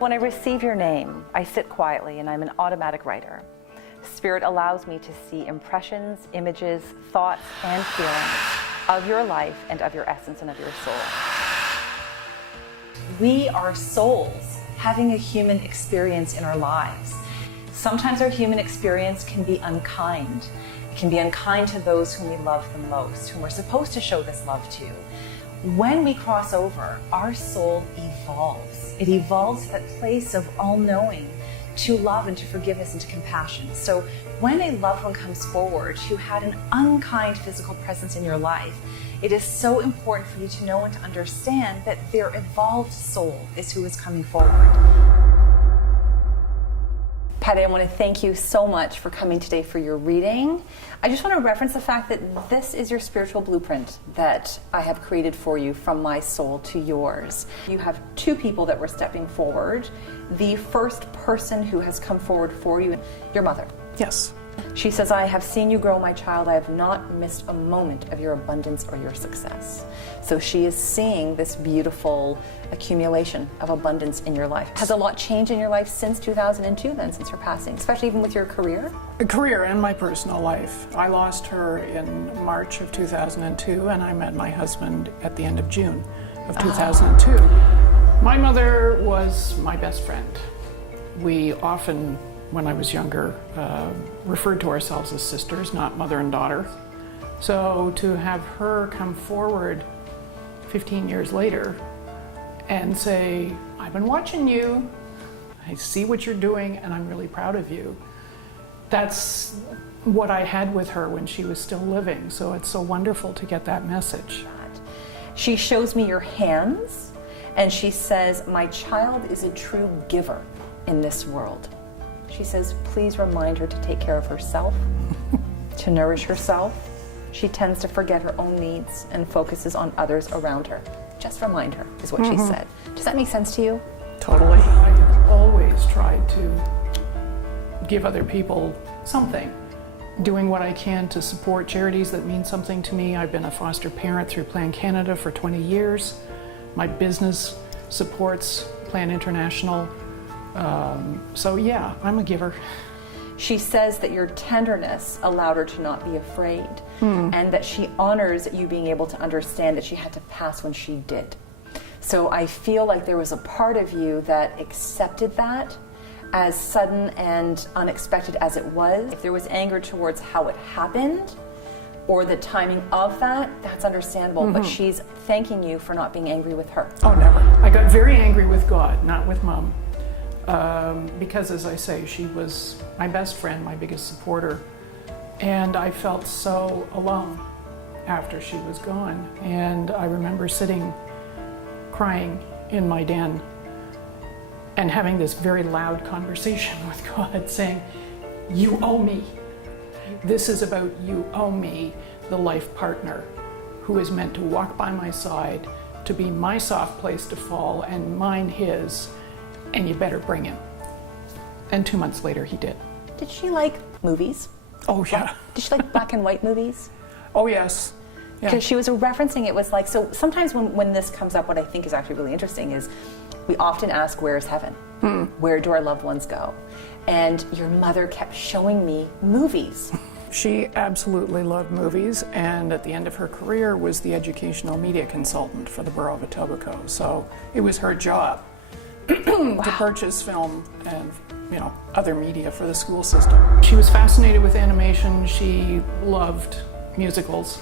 When I receive your name, I sit quietly and I'm an automatic writer. Spirit allows me to see impressions, images, thoughts, and feelings of your life and of your essence and of your soul. We are souls having a human experience in our lives. Sometimes our human experience can be unkind. It can be unkind to those whom we love the most, whom we're supposed to show this love to. When we cross over, our soul evolves. It evolves to that place of all-knowing, to love and to forgiveness and to compassion. So when a loved one comes forward who had an unkind physical presence in your life, it is so important for you to know and to understand that their evolved soul is who is coming forward. Patty, I want to thank you so much for coming today for your reading. I just want to reference the fact that this is your spiritual blueprint that I have created for you from my soul to yours. You have two people that were stepping forward. The first person who has come forward for you, your mother. Yes. She says, I have seen you grow, my child. I have not missed a moment of your abundance or your success. So she is seeing this beautiful accumulation of abundance in your life. Has a lot changed in your life since 2002 then, since her passing, especially even with your career? A career and my personal life. I lost her in March of 2002 and I met my husband at the end of June of 2002. My mother was my best friend. We often, when I was younger, referred to ourselves as sisters, not mother and daughter. So to have her come forward 15 years later and say, I've been watching you, I see what you're doing, and I'm really proud of you. That's what I had with her when she was still living, so it's so wonderful to get that message. She shows me your hands, and she says, my child is a true giver in this world. She says, please remind her to take care of herself, to nourish herself. She tends to forget her own needs and focuses on others around her. Just remind her, is what she said. Does that make sense to you? Totally. I have always tried to give other people something. Doing what I can to support charities that mean something to me. I've been a foster parent through Plan Canada for 20 years. My business supports Plan International. So yeah, I'm a giver. She says that your tenderness allowed her to not be afraid, and that she honors you being able to understand that she had to pass when she did. So I feel like there was a part of you that accepted that, as sudden and unexpected as it was. If there was anger towards how it happened or the timing of that, that's understandable, but she's thanking you for not being angry with her. Oh, never. I got very angry with God, not with Mom. Because, as I say, she was my best friend, my biggest supporter, and I felt so alone after she was gone. And I remember sitting crying in my den and having this very loud conversation with God saying, you owe me. This is about you owe me, the life partner who is meant to walk by my side, to be my soft place to fall and mine his, and you better bring him. And 2 months later, he did. Did she like movies? Oh, yeah. Did she like black and white movies? Oh, yes. Because Yeah. she was referencing, it was like, so sometimes when this comes up, what I think is actually really interesting is we often ask, where is heaven? Where do our loved ones go? And your mother kept showing me movies. She absolutely loved movies, and at the end of her career was the educational media consultant for the Borough of Etobicoke. So it was her job to purchase film and other media for the school system. She was fascinated with animation. She loved musicals.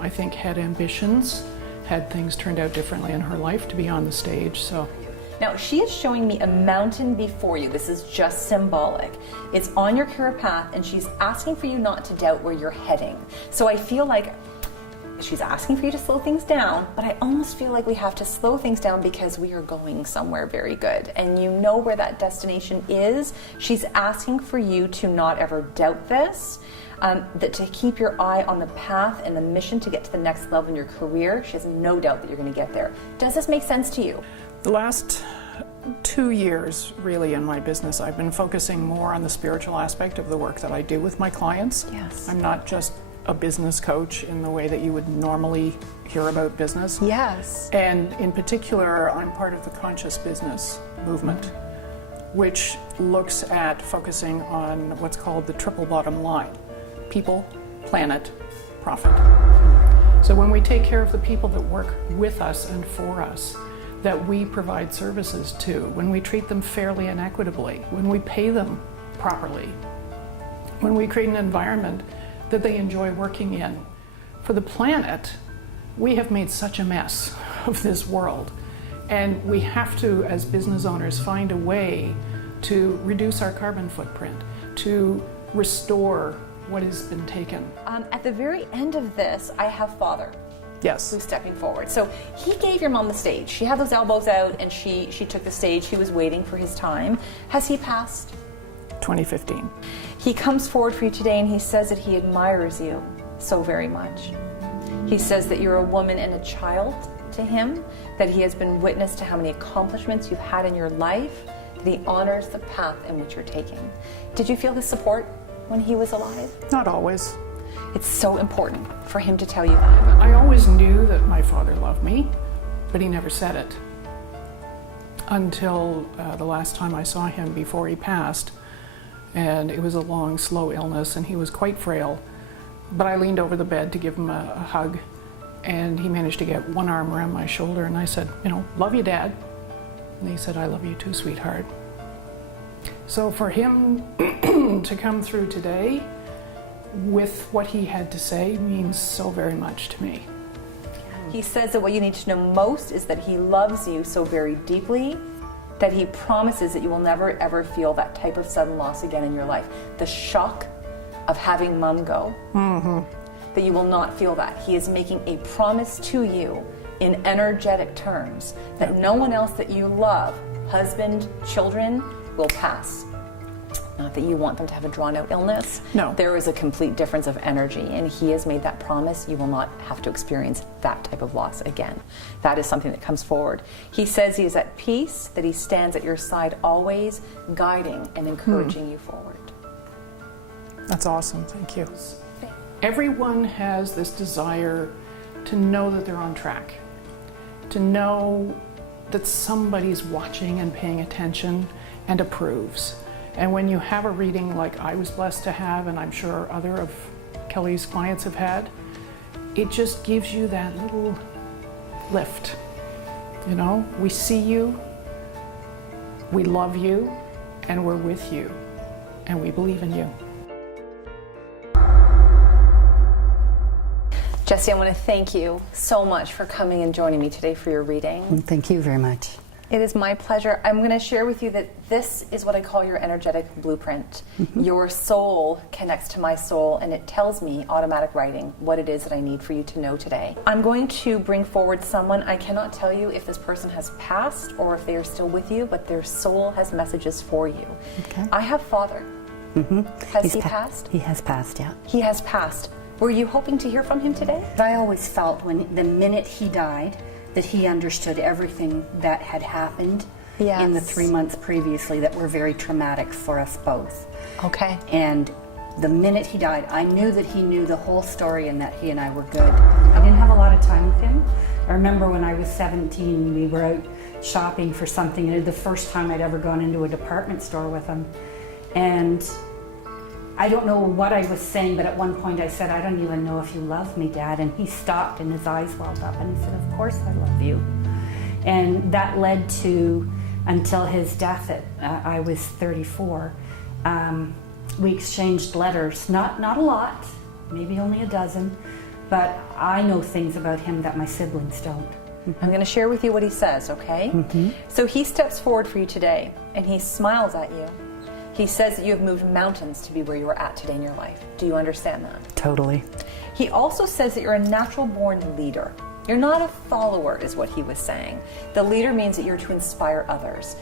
I think had ambitions, had things turned out differently in her life to be on the stage. So Now, she is showing me a mountain before you. This is just symbolic. It's on your career path, and she's asking for you not to doubt where you're heading. So I feel like she's asking for you to slow things down, but I almost feel like we have to slow things down because we are going somewhere very good. And you know where that destination is. She's asking for you to not ever doubt this, that to keep your eye on the path and the mission to get to the next level in your career. She has no doubt that you're going to get there. Does this make sense to you? the last 2 years, really, in my business, I've been focusing more on the spiritual aspect of the work that I do with my clients. Yes. I'm not just a business coach in the way that you would normally hear about business. Yes. And in particular, I'm part of the conscious business movement, which looks at focusing on what's called the triple bottom line: people, planet, profit. So when we take care of the people that work with us and for us, that we provide services to, when we treat them fairly and equitably, when we pay them properly, when we create an environment that they enjoy working in. For the planet, we have made such a mess of this world, and we have to, as business owners, find a way to reduce our carbon footprint, to restore what has been taken. At the very end of this, I have Father Yes. who's stepping forward. So he gave your mom the stage. She had those elbows out and she took the stage. He was waiting for his time. Has he passed? 2015. He comes forward for you today and he says that he admires you so very much. He says that you're a woman and a child to him, that he has been witness to how many accomplishments you've had in your life, that he honors the path in which you're taking. Did you feel his support when he was alive? Not always. It's so important for him to tell you that. I always knew that my father loved me, but he never said it until the last time I saw him before he passed. And it was a long, slow illness, and he was quite frail. But I leaned over the bed to give him a hug, and he managed to get one arm around my shoulder, and I said, love you, Dad. And he said, I love you too, sweetheart. So for him to come through today with what he had to say means so very much to me. He says that what you need to know most is that he loves you so very deeply that he promises that you will never ever feel that type of sudden loss again in your life. The shock of having Mom go, that you will not feel that. He is making a promise to you in energetic terms that no one else that you love, husband, children, will pass. Not that you want them to have a drawn-out illness. No. There is a complete difference of energy, and he has made that promise. You will not have to experience that type of loss again. That is something that comes forward. He says he is at peace, that he stands at your side always, guiding and encouraging you forward. That's awesome, thank you. Everyone has this desire to know that they're on track, to know that somebody's watching and paying attention and approves. And when you have a reading like I was blessed to have, and I'm sure other of Kelly's clients have had, it just gives you that little lift. We see you, we love you, and we're with you, and we believe in you. Jessie, I want to thank you so much for coming and joining me today for your reading. Thank you very much. It is my pleasure. I'm going to share with you that this is what I call your energetic blueprint. Your soul connects to my soul, and it tells me, automatic writing, what it is that I need for you to know today. I'm going to bring forward someone. I cannot tell you if this person has passed or if they are still with you, but their soul has messages for you. Okay. I have Father. Has he passed? He has passed, yeah. He has passed. Were you hoping to hear from him today? I always felt when the minute he died that he understood everything that had happened in the 3 months previously that were very traumatic for us both. Okay. And the minute he died, I knew that he knew the whole story and that he and I were good. I didn't have a lot of time with him. I remember when I was 17, we were out shopping for something, and the first time I'd ever gone into a department store with him. And I don't know what I was saying, but at one point I said, I don't even know if you love me, Dad. And he stopped and his eyes welled up and he said, of course I love you. And that led to, until his death at, I was 34, we exchanged letters, not a lot, maybe only a dozen, but I know things about him that my siblings don't. I'm going to share with you what he says, okay? So he steps forward for you today and he smiles at you. He says that you have moved mountains to be where you are at today in your life. Do you understand that? Totally. He also says that you're a natural-born leader. You're not a follower, is what he was saying. The leader means that you're to inspire others,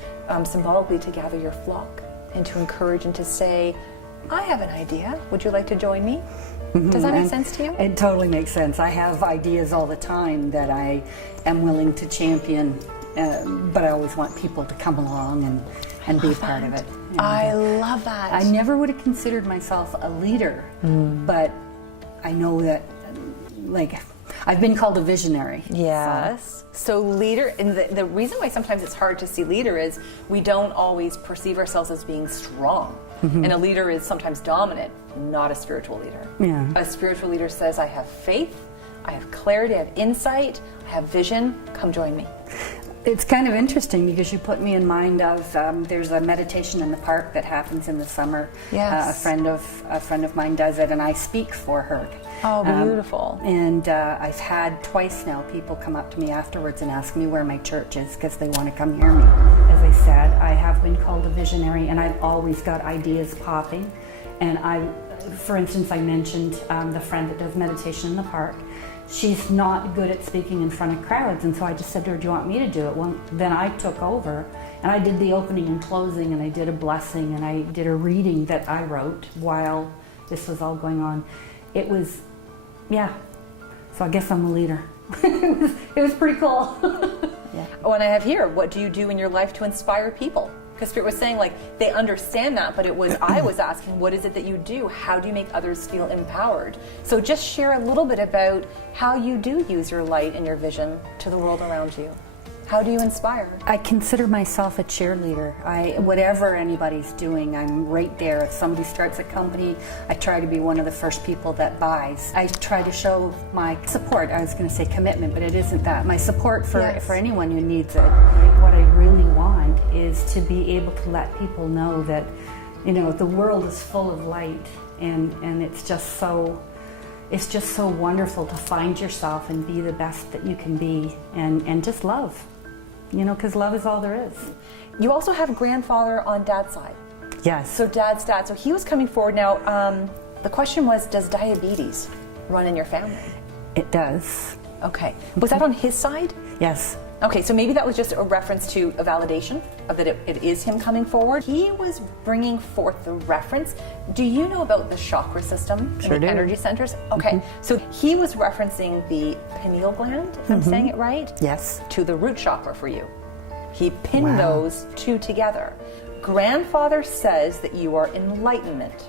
symbolically to gather your flock and to encourage and to say, I have an idea. Would you like to join me? Does that make sense to you? It totally makes sense. I have ideas all the time that I am willing to champion, but I always want people to come along and be a part of it. And I love that. I never would have considered myself a leader, but I know that, like, I've been called a visionary. Yes. So leader, and the reason why sometimes it's hard to see leader is we don't always perceive ourselves as being strong. And a leader is sometimes dominant, not a spiritual leader. Yeah. A spiritual leader says, I have faith, I have clarity, I have insight, I have vision, come join me. It's kind of interesting because you put me in mind of there's a meditation in the park that happens in the summer. Yes. A friend of mine does it, and I speak for her. Oh, beautiful. And I've had twice now people come up to me afterwards and ask me where my church is because they want to come hear me. As I said, I have been called a visionary, and I've always got ideas popping. And for instance, I mentioned the friend that does meditation in the park. She's not good at speaking in front of crowds, and so I just said to her, do you want me to do it? Well, then I took over, and I did the opening and closing, and I did a blessing, and I did a reading that I wrote while this was all going on. It was, yeah, so I guess I'm a leader. It was pretty cool. Yeah. Oh, and I have here, what do you do in your life to inspire people? Because Spirit was saying, like, they understand that, but I was asking, what is it that you do? How do you make others feel empowered? So just share a little bit about how you do use your light and your vision to the world around you. How do you inspire? I consider myself a cheerleader. Whatever anybody's doing, I'm right there. If somebody starts a company, I try to be one of the first people that buys. I try to show my support. I was going to say commitment, but it isn't that. My support for anyone who needs it. What I really want is to be able to let people know that, you know, the world is full of light, and it's just so wonderful to find yourself and be the best that you can be, and just love. You know, because love is all there is. You also have grandfather on dad's side. Yes. So dad's dad. So he was coming forward. Now, the question was, does diabetes run in your family? It does. Okay. Was that on his side? Yes. Okay, so maybe that was just a reference to a validation of that it is him coming forward. He was bringing forth the reference. Do you know about the chakra system Sure and the do. energy centers? Okay, so he was referencing the pineal gland, if I'm saying it right? Yes. To the root chakra for you. He pinned those two together. Grandfather says that you are enlightenment.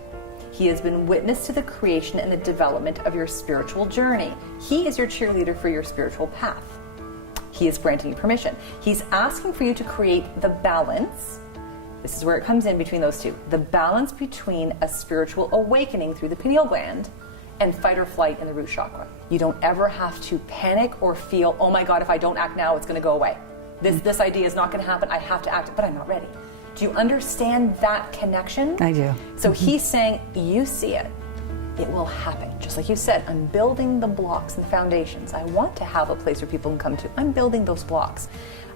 He has been witness to the creation and the development of your spiritual journey. He is your cheerleader for your spiritual path. He is granting you permission. He's asking for you to create the balance. This is where it comes in between those two. The balance between a spiritual awakening through the pineal gland and fight or flight in the root chakra. You don't ever have to panic or feel, oh my God, if I don't act now, it's going to go away. This idea is not going to happen. I have to act, but I'm not ready. Do you understand that connection? I do. So he's saying, you see it. It will happen. Just like you said, I'm building the blocks and the foundations. I want to have a place where people can come to. I'm building those blocks.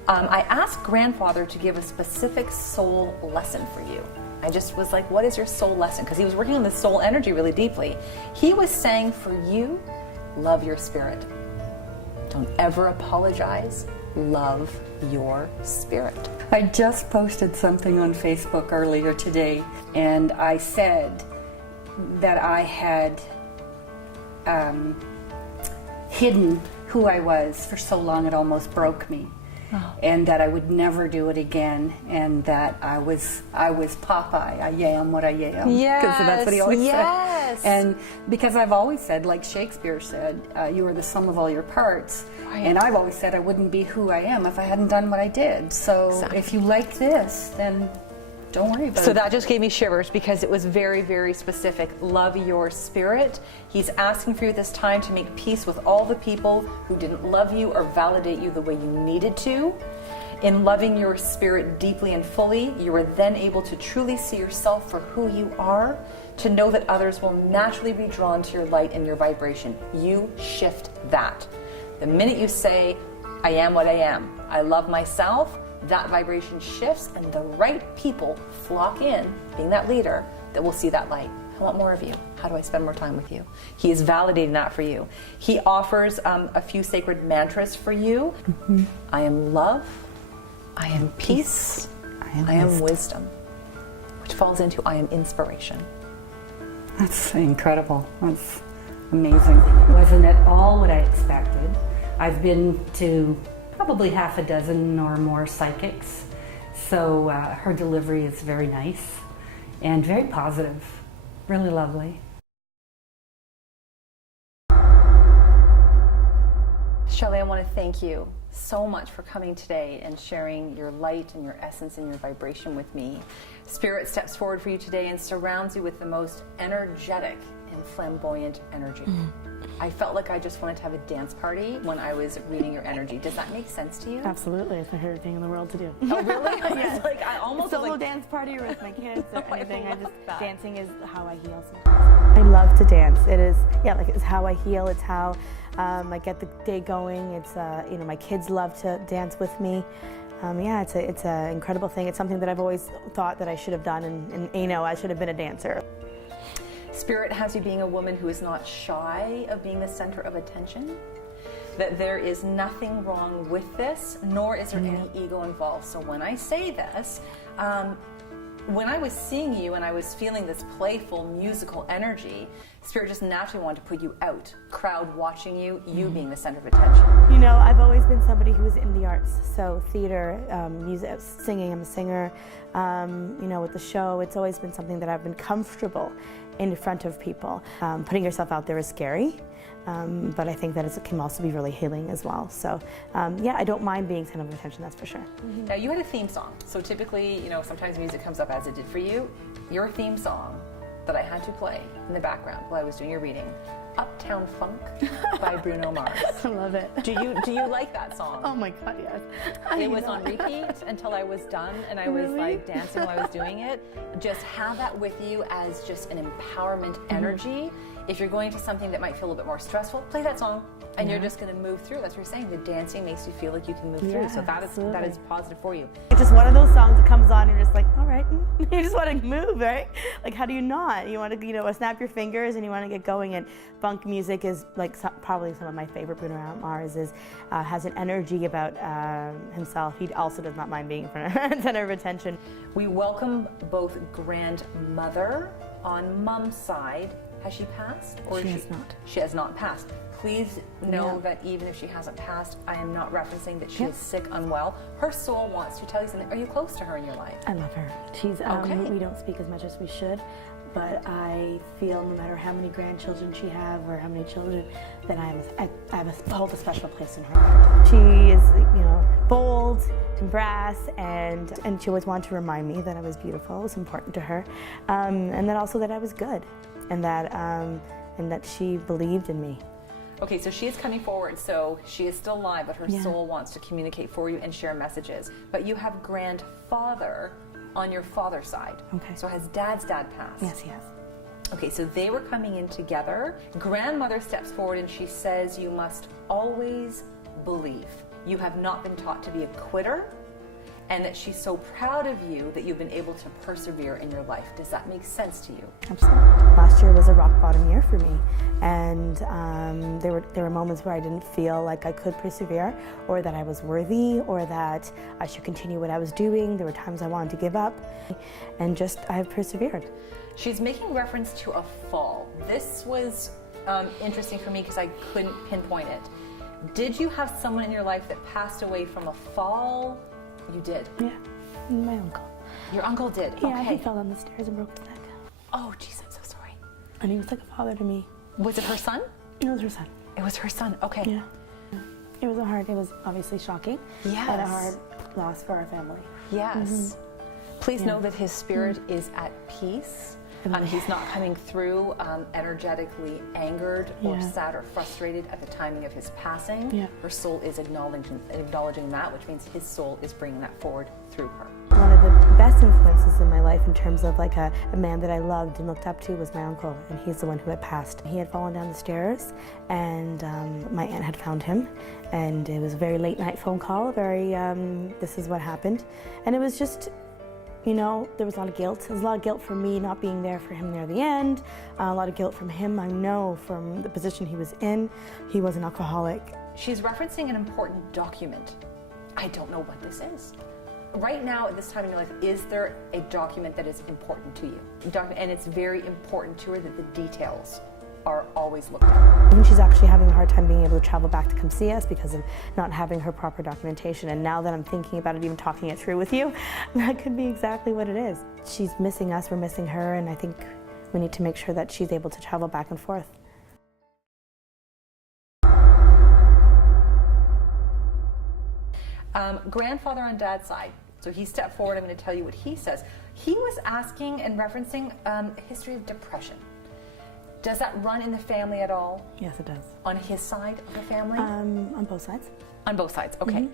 I asked grandfather to give a specific soul lesson for you. I just was like, what is your soul lesson? Because he was working on the soul energy really deeply. He was saying for you, love your spirit. Don't ever apologize. Love your spirit. I just posted something on Facebook earlier today, and I said that I had hidden who I was for so long it almost broke me. And that I would never do it again, and that I was Popeye. I am what I am. Yes, because that's what he always yes. said. And because I've always said, like Shakespeare said, you are the sum of all your parts. Right. And I've always said I wouldn't be who I am if I hadn't done what I did. So Exactly. if you like this, then don't worry about it. So that just gave me shivers because it was very, very specific. Love your spirit. He's asking for you this time to make peace with all the people who didn't love you or validate you the way you needed to. In loving your spirit deeply and fully, you are then able to truly see yourself for who you are, to know that others will naturally be drawn to your light and your vibration. You shift that. The minute you say, I am what I am, I love myself, that vibration shifts and the right people flock in, being that leader, that will see that light. I want more of you. How do I spend more time with you? He is validating that for you. He offers a few sacred mantras for you. Mm-hmm. I am love. I am peace. I am wisdom. Which falls into I am inspiration. That's incredible. That's amazing. Wasn't at all what I expected. I've been to probably half a dozen or more psychics, so her delivery is very nice and very positive, really lovely. Shelley, I want to thank you so much for coming today and sharing your light and your essence and your vibration with me. Spirit steps forward for you today and surrounds you with the most energetic and flamboyant energy. I felt like I just wanted to have a dance party when I was reading your energy. Does that make sense to you? Absolutely, it's my favorite thing in the world to do. Oh, really? Yes. Like, I almost Solo was like, dance party or with my kids or I anything. love that. Dancing is how I heal sometimes. I love to dance. It is, it's how I heal. It's how I get the day going. It's, my kids love to dance with me. It's an incredible thing. It's something that I've always thought that I should have done, and I should have been a dancer. Spirit has you being a woman who is not shy of being the center of attention, that there is nothing wrong with this, nor is there any ego involved. So when I say this, when I was seeing you and I was feeling this playful musical energy, Spirit just naturally wanted to put you out, crowd watching you, you being the center of attention. I've always been somebody who was in the arts, so theater, music, singing. I'm a singer. With the show, it's always been something that I've been comfortable in front of people. Putting yourself out there is scary, but I think that it can also be really healing as well. So, I don't mind being center of attention, that's for sure. Now, you had a theme song. So typically, sometimes music comes up as it did for you. Your theme song that I had to play in the background while I was doing your reading, Uptown Funk by Bruno Mars. I love it. Do you like that song? Oh my God, yes. It was on repeat until I was done, and I was like dancing while I was doing it. Just have that with you as just an empowerment energy. If you're going to something that might feel a little bit more stressful, play that song, and you're just going to move through. That's what you're saying. The dancing makes you feel like you can move through. So that is positive for you. It's just one of those songs that comes on and you're just like, all right, you just want to move, right? Like, how do you not? You want to, snap your fingers and you want to get going. And funk music is like probably some of my favorite. Bruno Mars has an energy about himself. He also does not mind being in center of attention. We welcome both grandmother on mom's side. Has she passed? Or she has not. She has not passed. Please know that even if she hasn't passed, I am not referencing that she is sick, unwell. Her soul wants to tell you something. Are you close to her in your life? I love her. She's we don't speak as much as we should, but I feel no matter how many grandchildren she has or how many children, that I hold a special place in her heart. She is, bold and brass, and she always wanted to remind me that I was beautiful. It was important to her, and that also that I was good, and that she believed in me. Okay, so she is coming forward, so she is still alive, but her soul wants to communicate for you and share messages. But you have grandfather on your father's side. Okay. So has dad's dad passed? Yes, he has. Okay, so they were coming in together. Grandmother steps forward and she says, you must always believe. You have not been taught to be a quitter, and that she's so proud of you that you've been able to persevere in your life. Does that make sense to you? Absolutely. Last year was a rock bottom year for me, and there were moments where I didn't feel like I could persevere, or that I was worthy, or that I should continue what I was doing. There were times I wanted to give up, and I have persevered. She's making reference to a fall. This was interesting for me because I couldn't pinpoint it. Did you have someone in your life that passed away from a fall? You did? Yeah, my uncle. Your uncle did? Yeah, okay. he fell down the stairs and broke his neck. Oh, jeez, I'm so sorry. And he was like a father to me. Was it her son? It was her son. It was her son, okay. Yeah. It was obviously shocking. Yes. And a hard loss for our family. Yes. Please know that his spirit is at peace. He's not coming through energetically angered or sad or frustrated at the timing of his passing. Yeah. Her soul is acknowledging that, which means his soul is bringing that forward through her. One of the best influences in my life in terms of like a man that I loved and looked up to was my uncle, and he's the one who had passed. He had fallen down the stairs, and my aunt had found him, and it was a very late night phone call, this is what happened. And it was just, there was a lot of guilt. There was a lot of guilt for me not being there for him near the end, a lot of guilt from him. I know from the position he was in, he was an alcoholic. She's referencing an important document. I don't know what this is. Right now, at this time in your life, is there a document that is important to you? And it's very important to her that the details are always looked at. And she's actually having a hard time being able to travel back to come see us because of not having her proper documentation. And now that I'm thinking about it, even talking it through with you, that could be exactly what it is. She's missing us, we're missing her, and I think we need to make sure that she's able to travel back and forth. Grandfather on dad's side. So he stepped forward. I'm going to tell you what he says. He was asking and referencing a history of depression. Does that run in the family at all? Yes, it does. On his side of the family? On both sides. On both sides, okay.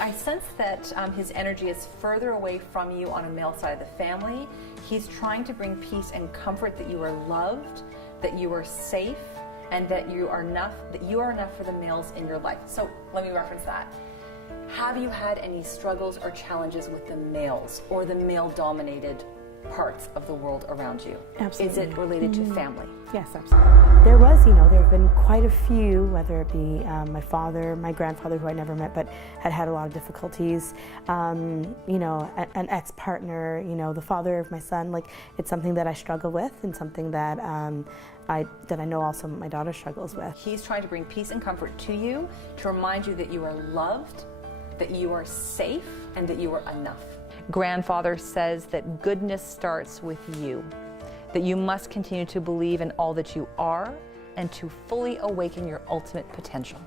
I sense that his energy is further away from you on a male side of the family. He's trying to bring peace and comfort that you are loved, that you are safe, and that you are enough for the males in your life. So let me reference that. Have you had any struggles or challenges with the males or the male-dominated parts of the world around you? Absolutely. Is it related to family? Yes, absolutely. There have been quite a few, whether it be my father, my grandfather, who I never met, but had a lot of difficulties, an ex-partner, the father of my son. Like, it's something that I struggle with, and something that I know also my daughter struggles with. He's trying to bring peace and comfort to you, to remind you that you are loved, that you are safe, and that you are enough. Grandfather says that goodness starts with you, that you must continue to believe in all that you are and to fully awaken your ultimate potential.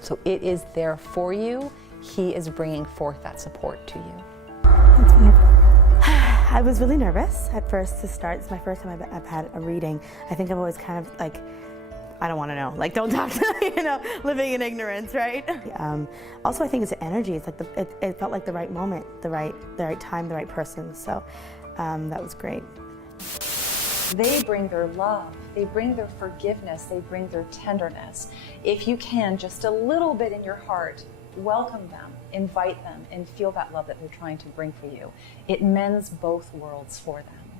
So it is there for you. He is bringing forth that support to you. I was really nervous at first to start. It's my first time I've had a reading. I think I've always kind of like, I don't want to know. Like, don't talk to me, living in ignorance, right? Also, I think it's energy. It's like it felt like the right moment, the right time, the right person. So that was great. They bring their love, they bring their forgiveness, they bring their tenderness. If you can, just a little bit in your heart, welcome them, invite them, and feel that love that they're trying to bring for you. It mends both worlds for them.